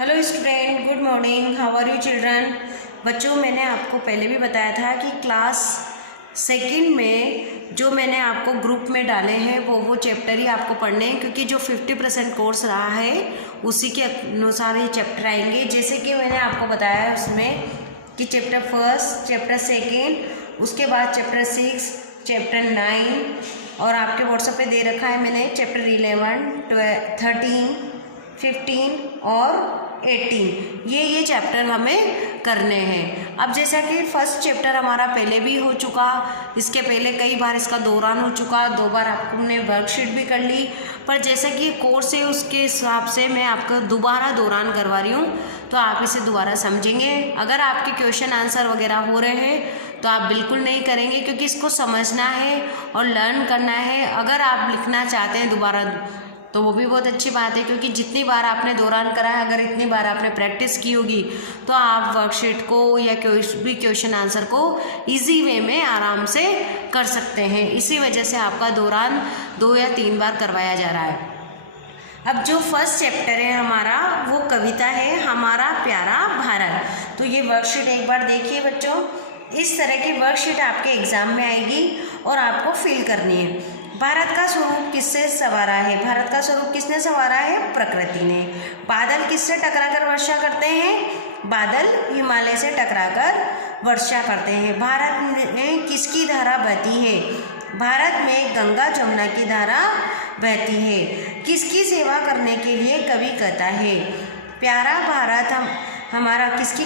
Hello student, good morning. How are you children. बच्चों, मैंने आपको पहले भी बताया था कि क्लास सेकंड में जो मैंने आपको ग्रुप में डाले हैं वो चैप्टर ही आपको पढ़ने हैं, क्योंकि जो 50% कोर्स रहा है उसी के अनुसार ये चैप्टर आएंगे। जैसे कि मैंने आपको बताया है उसमें कि चैप्टर फर्स्ट, चैप्टर सेकेंड, उसके बाद चैप्टर 6, चैप्टर 9 और आपके व्हाट्सएप पे दे रखा है मैंने चैप्टर 11, 13, 15 और 18 ये चैप्टर हमें करने हैं। अब जैसा कि फर्स्ट चैप्टर हमारा पहले भी हो चुका, इसके पहले कई बार इसका दौरान हो चुका, 2 बार हमने वर्कशीट भी कर ली, पर जैसा कि कोर्स है उसके हिसाब से मैं आपको दोबारा दौरान करवा रही हूँ, तो आप इसे दोबारा समझेंगे। अगर आपके क्वेश्चन आंसर वगैरह हो रहे हैं तो आप बिल्कुल नहीं करेंगे, क्योंकि इसको समझना है और लर्न करना है। अगर आप लिखना चाहते हैं दोबारा तो वो भी बहुत अच्छी बात है, क्योंकि जितनी बार आपने दौरान करा है, अगर इतनी बार आपने प्रैक्टिस की होगी तो आप वर्कशीट को या कोई भी क्वेश्चन आंसर को इजी वे में आराम से कर सकते हैं। इसी वजह से आपका दौरान 2 या 3 बार करवाया जा रहा है। अब जो फर्स्ट चैप्टर है हमारा वो कविता है हमारा प्यारा भारत। तो ये वर्कशीट एक बार देखिए बच्चों, इस तरह की वर्कशीट आपके एग्जाम में आएगी और आपको फिल करनी है। भारत का स्वरूप किससे संवारा है? भारत का स्वरूप किसने संवारा है? प्रकृति ने। बादल किससे टकराकर वर्षा करते हैं? बादल हिमालय से टकराकर वर्षा करते हैं। भारत में किसकी धारा बहती है? भारत में गंगा जमुना की धारा बहती है। किसकी सेवा करने के लिए कवि कहता है? प्यारा भारत हमारा किसकी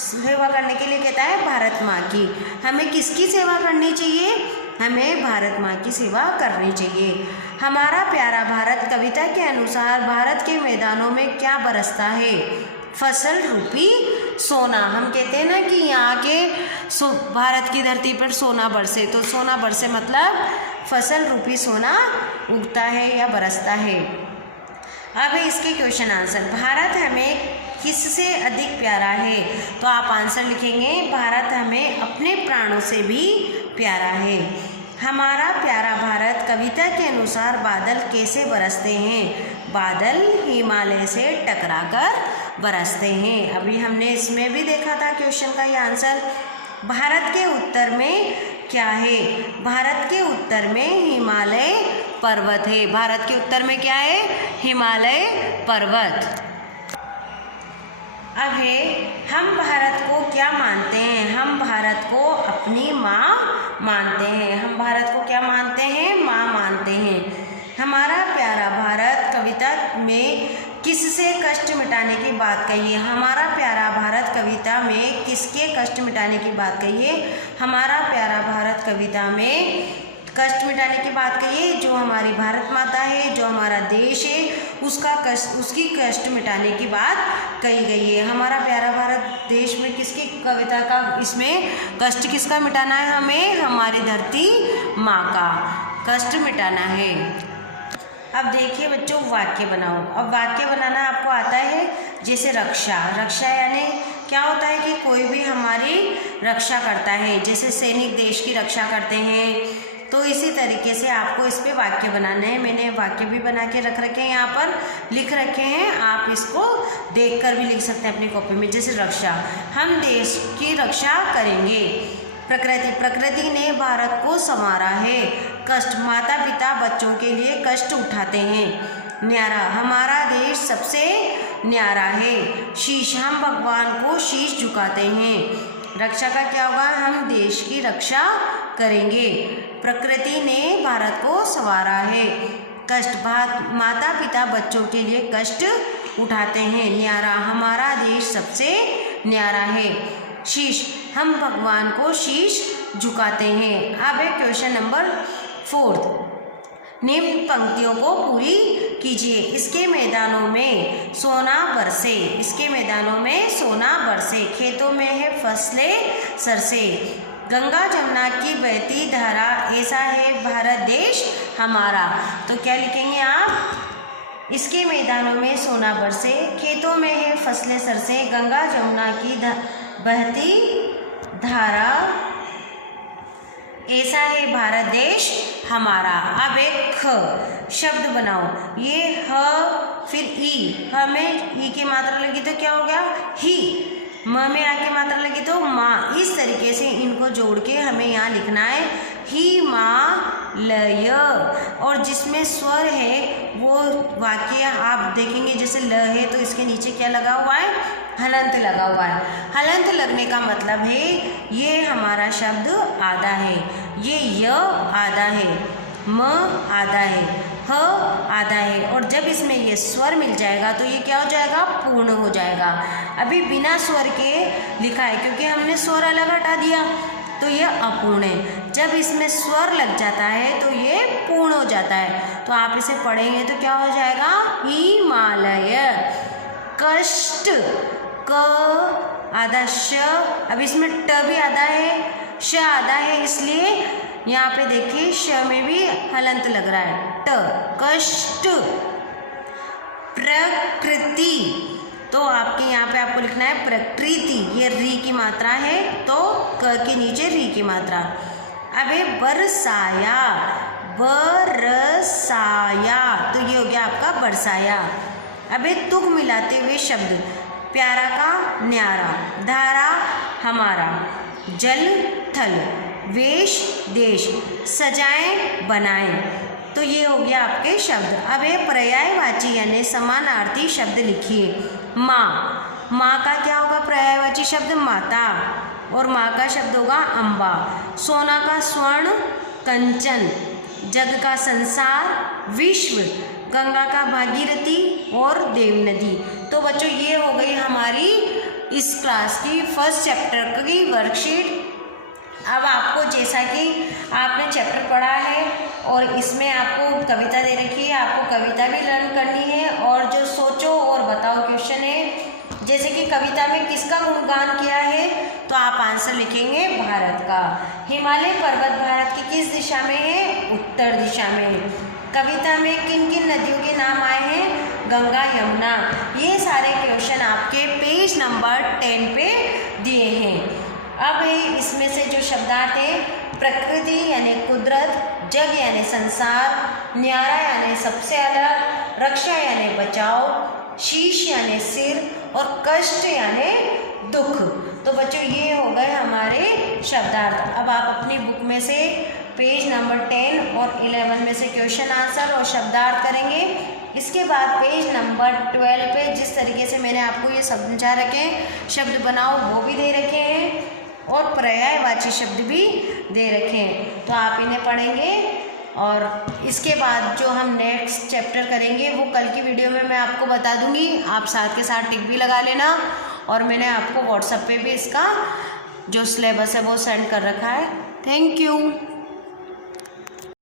सेवा करने के लिए कहता है? भारत माँ की। हमें किसकी सेवा करनी चाहिए? हमें भारत माँ की सेवा करनी चाहिए। हमारा प्यारा भारत कविता के अनुसार भारत के मैदानों में क्या बरसता है? फसल रूपी सोना। हम कहते हैं ना कि यहाँ के भारत की धरती पर सोना बरसे, तो सोना बरसे मतलब फसल रूपी सोना उगता है या बरसता है। अब है इसके क्वेश्चन आंसर। भारत हमें किससे अधिक प्यारा है? तो आप आंसर लिखेंगे भारत हमें अपने प्राणों से भी प्यारा है। हमारा प्यारा भारत कविता के अनुसार बादल कैसे बरसते हैं? बादल हिमालय से टकराकर बरसते हैं। अभी हमने इसमें भी देखा था क्वेश्चन का ये आंसर। भारत के उत्तर में क्या है? भारत के उत्तर में हिमालय पर्वत है। भारत के उत्तर में क्या है? हिमालय पर्वत। अब है हम भारत को क्या मानते हैं? हम भारत को अपनी माँ मानते हैं। हम भारत को क्या मानते हैं? माँ मानते हैं। हमारा प्यारा भारत कविता में किससे कष्ट मिटाने की बात कही है? हमारा प्यारा भारत कविता में किसके कष्ट मिटाने की बात कही है? हमारा प्यारा भारत कविता में कष्ट मिटाने की बात कही है। जो हमारी भारत माता है, जो हमारा देश है, उसका कष्ट, उसकी कष्ट मिटाने की बात कही गई है। हमारा प्यारा भारत देश में किसकी कविता का, इसमें कष्ट किसका मिटाना है? हमें हमारी धरती माँ का कष्ट मिटाना है। अब देखिए बच्चों, वाक्य बनाओ। अब वाक्य बनाना आपको आता है, जैसे रक्षा। रक्षा यानी क्या होता है कि कोई भी हमारी रक्षा करता है, जैसे सैनिक देश की रक्षा करते हैं, तो इसी तरीके से आपको इस पे वाक्य बनाना है। मैंने वाक्य भी बना के रख रखे हैं, यहाँ पर लिख रखे हैं, आप इसको देखकर भी लिख सकते हैं अपनी कॉपी में। जैसे रक्षा, हम देश की रक्षा करेंगे। प्रकृति, प्रकृति ने भारत को संवारा है। कष्ट, माता पिता बच्चों के लिए कष्ट उठाते हैं। न्यारा, हमारा देश सबसे न्यारा है। शीश, हम भगवान को शीश झुकाते हैं। रक्षा का क्या होगा? हम देश की रक्षा करेंगे। प्रकृति ने भारत को संवारा है। कष्ट, माता पिता बच्चों के लिए कष्ट उठाते हैं। न्यारा, हमारा देश सबसे न्यारा है। शीश, हम भगवान को शीश झुकाते हैं। अब है क्वेश्चन नंबर 4। निम्न पंक्तियों को पूरी कीजिए। इसके मैदानों में सोना बरसे। इसके मैदानों में सोना बरसे। खेतों में है फसलें सरसे। गंगा जमुना की बहती धारा, ऐसा है भारत देश हमारा। तो क्या लिखेंगे आप? इसके मैदानों में सोना बरसे, खेतों में है फसलें सरसे, गंगा जमुना की बहती धारा, ऐसा है भारत देश हमारा। अब एक ख शब्द बनाओ। ये ह फिर ई, ह में ई की मात्रा लगी तो क्या हो गया ही, म में आ की मात्रा लगी तो माँ। इस तरीके से इनको जोड़ के हमें यहाँ लिखना है हिमालय। और जिसमें स्वर है वो वाक्य आप देखेंगे, जैसे ल है तो इसके नीचे क्या लगा हुआ है, हलंत लगा हुआ है। हलंत लगने का मतलब है ये हमारा शब्द आधा है, ये य आधा है, म आधा है, ह आधा है, और जब इसमें ये स्वर मिल जाएगा तो ये क्या हो जाएगा, पूर्ण हो जाएगा। अभी बिना स्वर के लिखा है क्योंकि हमने स्वर अलग हटा दिया तो ये अपूर्ण है। जब इसमें स्वर लग जाता है तो ये पूर्ण हो जाता है। तो आप इसे पढ़ेंगे तो क्या हो जाएगा, हिमालय। कष्ट, क आधा श, अब इसमें ट भी आधा है, श आधा है, इसलिए यहाँ पे देखिए श में भी हलंत लग रहा है, ट, कष्ट। प्रकृति, तो आपके यहाँ पे आपको लिखना है प्रकृति, ये री की मात्रा है तो क के नीचे री की मात्रा। अब है बरसाया, बरसाया, तो ये हो गया आपका बरसाया। अब है तुक मिलाते हुए शब्द, प्यारा का न्यारा, धारा हमारा, जल थल, वेश देश, सजाएं बनाएं, तो ये हो गया आपके शब्द। अब ये पर्यायवाची यानी समानार्थी शब्द लिखिए। माँ, माँ का क्या होगा पर्यायवाची शब्द, माता, और माँ का शब्द होगा अम्बा। सोना का स्वर्ण कंचन, जग का संसार विश्व, गंगा का भागीरथी और देव नदी। तो बच्चों ये हो गई हमारी इस क्लास की फर्स्ट चैप्टर की वर्कशीट। अब आपको जैसा कि आपने चैप्टर पढ़ा है और इसमें आपको कविता दे रखी है, आपको कविता भी लर्न करनी है, और जो सोचो और बताओ क्वेश्चन है, जैसे कि कविता में किसका गुणगान किया है तो आप आंसर लिखेंगे भारत का। हिमालय पर्वत भारत की किस दिशा में है, उत्तर दिशा में। कविता में किन किन नदियों के नाम आए हैं, गंगा यमुना। ये सारे क्वेश्चन आपके पेज नंबर 10 पे दिए हैं। अब इसमें से जो शब्दार्थ है, प्रकृति यानी कुदरत, जग यानी संसार, न्यारा यानी सबसे अलग, रक्षा यानी बचाओ, शीश यानी सिर, और कष्ट यानी दुख। तो बच्चों ये हो गए हमारे शब्दार्थ। अब आप अपनी बुक में से पेज नंबर 10 और 11 में से क्वेश्चन आंसर और शब्दार्थ करेंगे। इसके बाद पेज नंबर 12 पे जिस तरीके से मैंने आपको ये समझा रखे शब्द बनाओ वो भी दे रखे हैं, और पर्यायवाची शब्द भी दे रखे हैं, तो आप इन्हें पढ़ेंगे। और इसके बाद जो हम नेक्स्ट चैप्टर करेंगे वो कल की वीडियो में मैं आपको बता दूंगी। आप साथ के साथ टिक भी लगा लेना, और मैंने आपको व्हाट्सएप पे भी इसका जो सिलेबस है वो सेंड कर रखा है। Thank you.